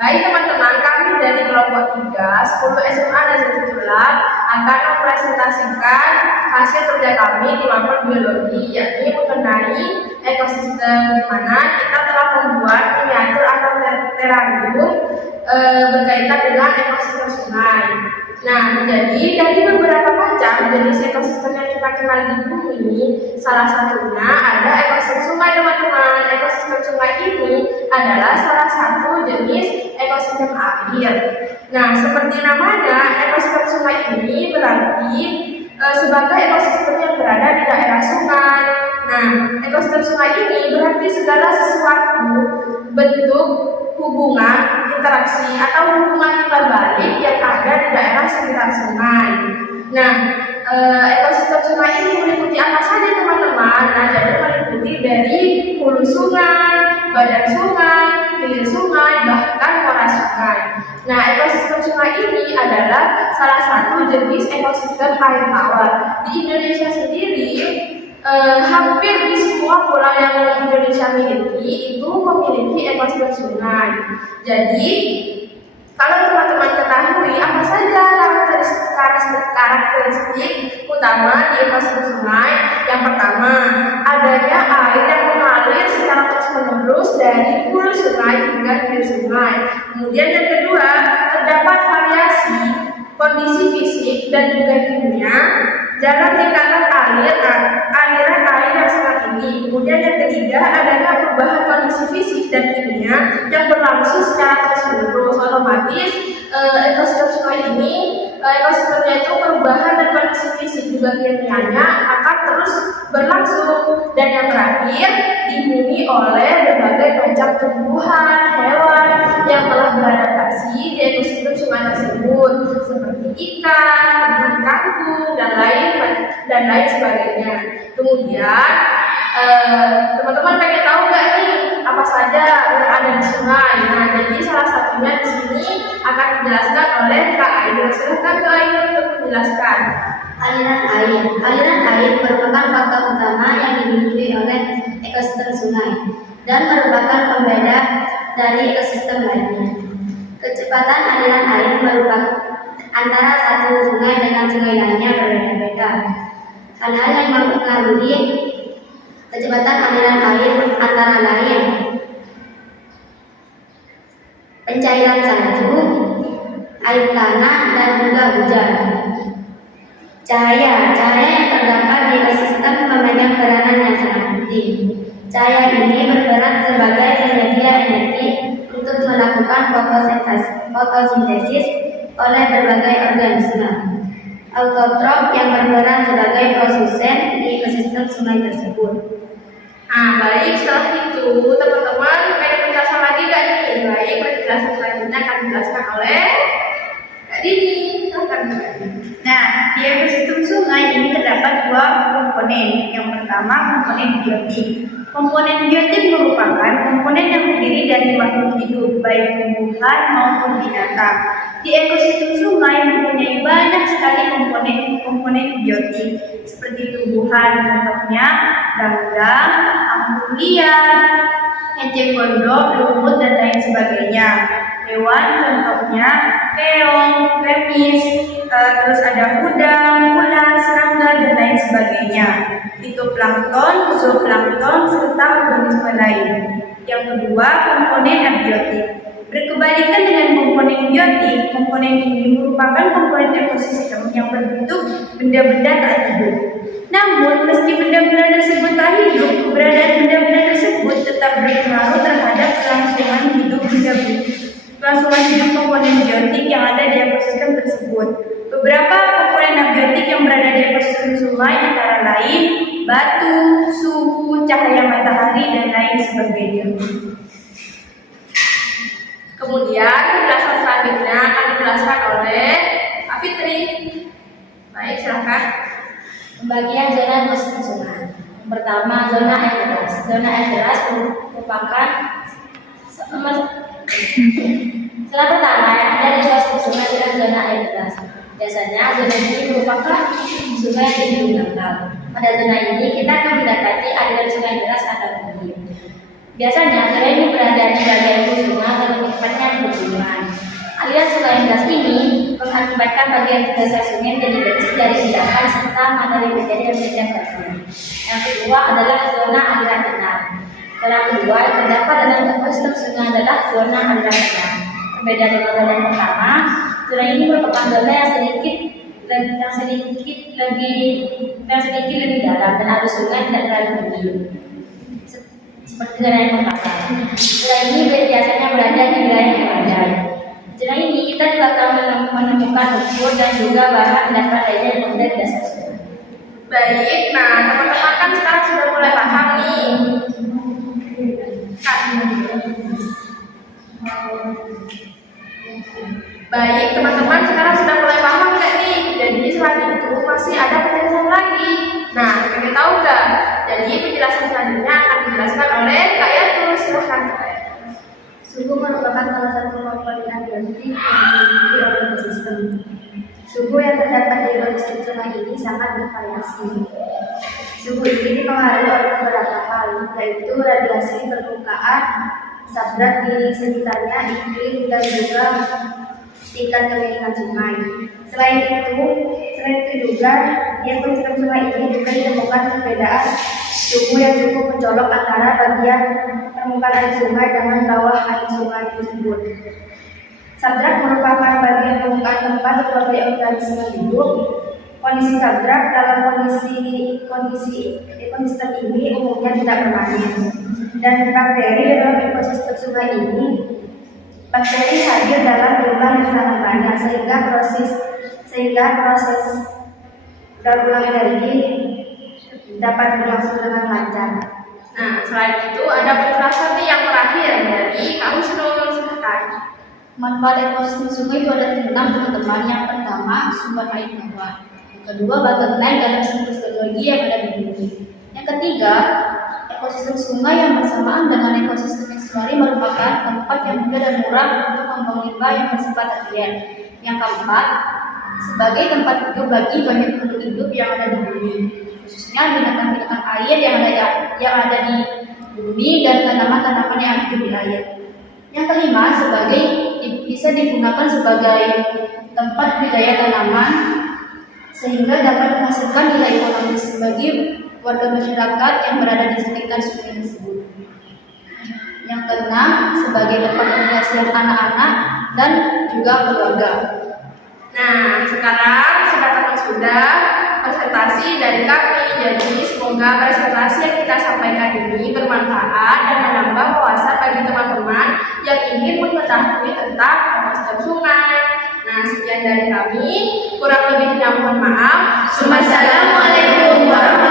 Baik teman-teman, kami dari kelompok 3, 10 SMA dan 1 Tulak akan mempresentasikan hasil kerja kami di mapel biologi, yakni mengenai ekosistem, di mana kita telah membuat miniatur atau terarium berkaitan dengan ekosistem sungai. Nah, jadi dari beberapa macam jenis ekosistem yang kita kenal di bumi, salah satunya ada ekosistem sungai, teman-teman. Ekosistem sungai ini adalah salah satu jenis ekosistem air. Nah, seperti namanya, ekosistem sungai ini berarti sebagai ekosistem yang berada di daerah sungai. Nah, ekosistem sungai ini berarti segala sesuatu bentuk hubungan, interaksi, atau hubungan timbal balik yang ada di daerah sekitar sungai. Nah, ekosistem sungai ini meliputi apa saja, teman-teman? Nah, jadi meliputi dari hulu sungai, badan sungai, hilir sungai, bahkan muara sungai. Nah, ekosistem sungai ini adalah salah satu jenis ekosistem air tawar. Di Indonesia sendiri, hampir di semua pulau yang Indonesia miliki itu memiliki ekosistem sungai. Jadi, kalau teman-teman ketahui apa saja karakteristik utama di ekosistem sungai, yang pertama, adanya air yang mengalir secara terus-menerus dari hulu sungai hingga hilir sungai. Kemudian yang kedua, terdapat variasi kondisi fisik dan juga kimia dalam tingkatan aliran air yang sangat tinggi. Kemudian yang ketiga, adanya perubahan kondisi fisik dan kimia yang berlangsung secara terus-menerus. Otomatis ekosistem sungai ini, ekosistemnya itu perubahan dan kondisi fisik juga kimianya akan terus berlangsung. Dan yang terakhir, dihuni oleh berbagai macam tumbuhan, hewan yang telah beradaptasi di ekosistem sungai tersebut, seperti ikan, kangkung, dan lain sebagainya. Kemudian teman-teman pengen tahu nggak nih apa saja yang ada di sungai? Nah, jadi salah satunya di sini akan dijelaskan oleh Kak Ainur. Silakan Kak Ainur untuk menjelaskan. Aliran air merupakan faktor utama yang dimiliki oleh ekosistem sungai dan merupakan pembeda dari ekosistem lainnya. Kecepatan aliran air merupakan antara satu sungai dengan sungai lainnya berbeda-beda. Hal-hal yang mempengaruhi kecepatan aliran air antara lain pencairan salju, air tanah, dan juga hujan. Cahaya yang terdapat di ekosistem memegang peranan yang sangat penting. Cahaya ini berperan sebagai penyedia energi untuk melakukan fotosintesis oleh berbagai organisme. Autotrof yang berperan sebagai produsen di ekosistem sungai tersebut. Nah, baik, setelah itu teman-teman pengen penjelasan lagi gak nih? Baik, penjelasan selanjutnya akan dijelaskan oleh Kak Dini. Nah, di ekosistem sungai ini terdapat dua komponen. Yang pertama, komponen biotik. Komponen biotik merupakan komponen yang terdiri dari makhluk hidup, baik tumbuhan maupun binatang. Di ekosistem sungai mempunyai banyak sekali komponen biotik, seperti tumbuhan, contohnya ganggang, anggur liar, eceng gondok, lumut, dan lain sebagainya. Hewan, contohnya keong, remis, terus ada udang, ular, serangga, dan lain sebagainya. Fitoplankton, zooplankton, serta organisme lain. Yang kedua, komponen abiotik. Berkebalikan dengan komponen biotik, komponen ini merupakan komponen ekosistem yang berbentuk benda-benda tak hidup. Namun, meski benda-benda tersebut tak hidup, keberadaan benda-benda tersebut tetap berpengaruh terhadap kelangsungan hidup komponen biotik yang ada di ekosistem tersebut. Beberapa komponen abiotik yang berada di ekosistem sungai antara lain batu, suhu, cahaya matahari, dan lain sebagainya. Kemudian penjelasan selanjutnya akan dijelaskan oleh Kak Fitri. Baik, silakan. Pembagian zona ekosistem sungai. Yang pertama, zona air deras. Zona air deras merupakan setelah pertama ada di ekosistem sungai dengan zona air deras. Biasanya zona ini merupakan sungai yang tinggi dangkal. Pada zona ini kita akan mendapati aliran sungai deras atau tinggi. Biasanya sungai ini berada di bagian ujung sungai dan tempatnya berhubungan. Aliran sungai yang deras ini mengakibatkan bagian dasar sungai menjadi bersih dari endapan serta materi menjadi yang bersih. Yang kedua adalah zona aliran tenang. Zona kedua yang terdapat dalam ekosistem sungai adalah zona aliran tenang. Berbeda dengan zona yang pertama, zona ini merupakan zona yang sedikit lebih dalam dan arus sungai tidak terlalu tinggi. Seperti zona yang pertama. Zona ini biasanya berada di wilayah yang padat. Zona ini kita juga akan menemukan lumpur dan juga bahan dapat lainnya yang ada di dasar sungai. Baik, nah teman-teman kan sekarang sudah mulai paham nih. Baik, teman-teman sekarang sudah mulai paham nggak nih? Jadi selain itu masih ada penjelasan lagi. Nah, pengen tahu nggak? Jadi penjelasan selanjutnya akan dijelaskan oleh Kak Yatul. Silahkan Kak Yatul. Suhu merupakan salah satu komponen abiotik yang dimiliki oleh ekosistem. Suhu yang terdapat di ekosistem sungai ini sangat bervariasi. Suhu ini dipengaruhi oleh beberapa hal, yaitu radiasi permukaan, sabrak di sekitarnya, iklim, dan juga tingkat kemiringan sungai. Selain itu juga di ekosistem sungai ini juga ditemukan perbedaan suhu yang cukup mencolok antara bagian permukaan air sungai dengan bawah air sungai tersebut. Sabrak merupakan bagian permukaan tempat berbagai organisme hidup. Kondisi sabrak dalam kondisi ekosistem ini umumnya tidak permanen. Dan bakteri dalam ekosistem sungai ini, bakteri hadir dalam jumlah yang sangat banyak sehingga proses daur ulang energi dapat berlangsung dengan lancar. Nah, selain itu ada penjelasan nih yang terakhir dari Kak Husnul. Silahkan. Manfaat ekosistem sungai itu ada 6 teman-teman. Yang pertama, sumber air tawar. Yang kedua, bottom-line dalam siklus teknologi yang ada di bumi. Yang ketiga, ekosistem sungai yang bersamaan dengan ekosistem estuari merupakan tempat yang mudah dan murah untuk membuang limbah yang bersifat harian. Yang keempat, sebagai tempat hidup bagi banyak makhluk hidup yang ada di bumi, khususnya binatang-binatang air yang ada di bumi dan tanaman-tanaman yang hidup di air. Yang kelima, bisa digunakan sebagai tempat budidaya tanaman sehingga dapat menghasilkan nilai ekonomis bagi warga masyarakat yang berada di sekitar sungai tersebut. Yang keenam, sebagai tempat penghasil anak-anak dan juga keluarga. Nah, sekarang sudah presentasi dari kami. Jadi semoga presentasi yang kita sampaikan ini bermanfaat dan menambah wawasan bagi teman-teman yang ingin mengetahui tentang ekosistem sungai. Nah, sekian dari kami. Kurang lebihnya mohon maaf. Wassalamualaikum warahmatullahi wabarakatuh.